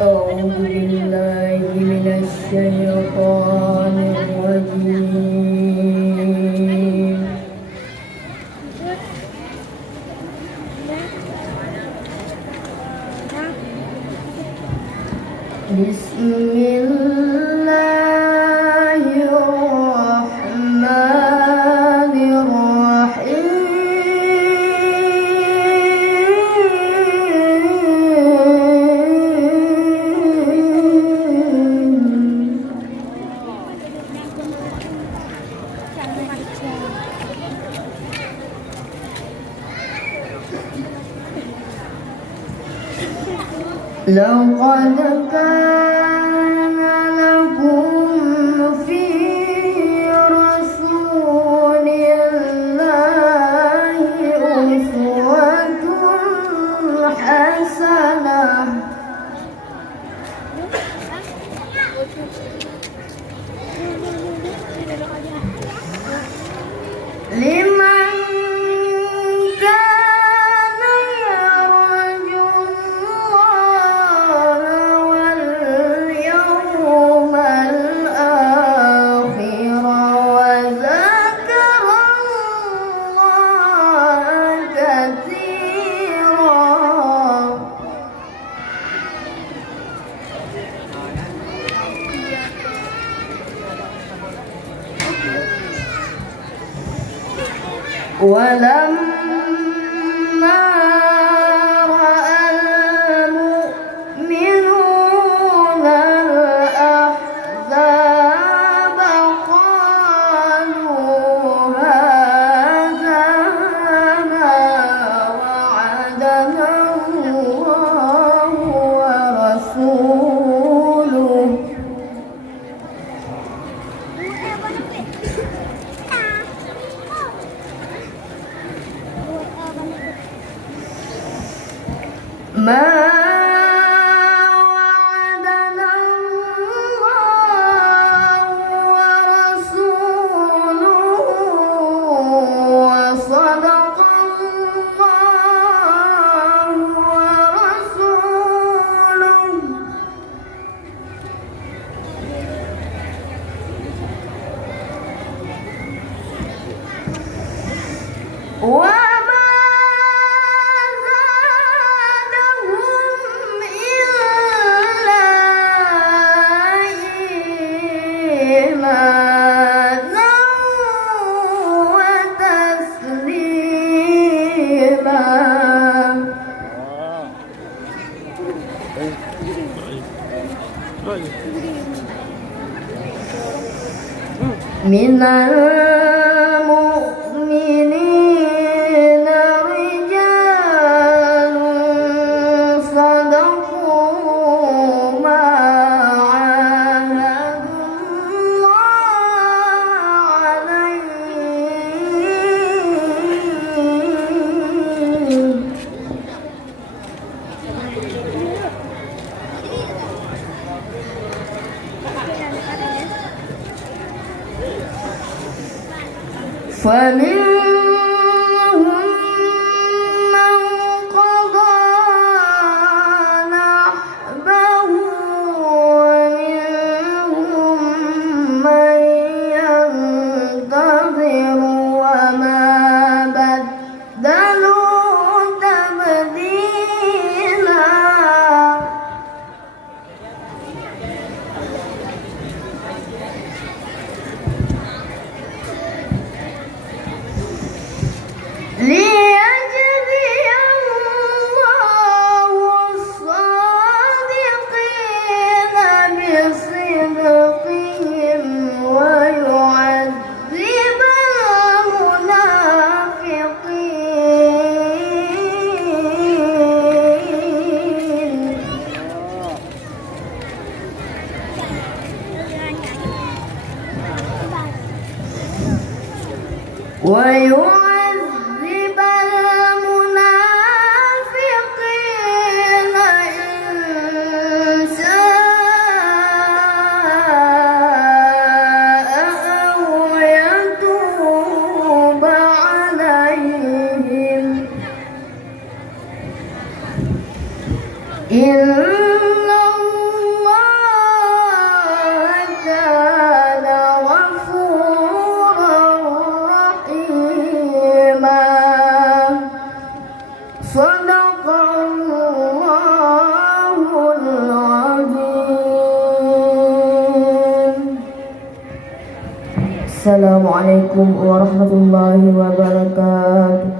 أعوذ بالله من الشيطان الرجيم. بسم الله الرحمن الرحيم. لقد كان لكم في رسول الله أسوة حسنة لمن كان يرجو الله واليوم الآخر وذكر الله كثيرا. ولما رأى المؤمنون الأحزاب قالوا هذا ما وعدنا الله ورسوله ما وعدنا الله ورسوله وصدق الله ورسوله وما زادهم إلا إيمانا وتسليما. من المؤمنين رجال صدقوا ما عاهدوا الله عليه فمنهم من قضى نحبه ومنهم من ينتظر وما بدلوا تبديلا. ليجزي الله الصادقين بصدقهم ويعذب المنافقين. ويعذب المنافقين إن شاء أو يتوب عليهم إن الله السلام عليكم ورحمة الله وبركاته.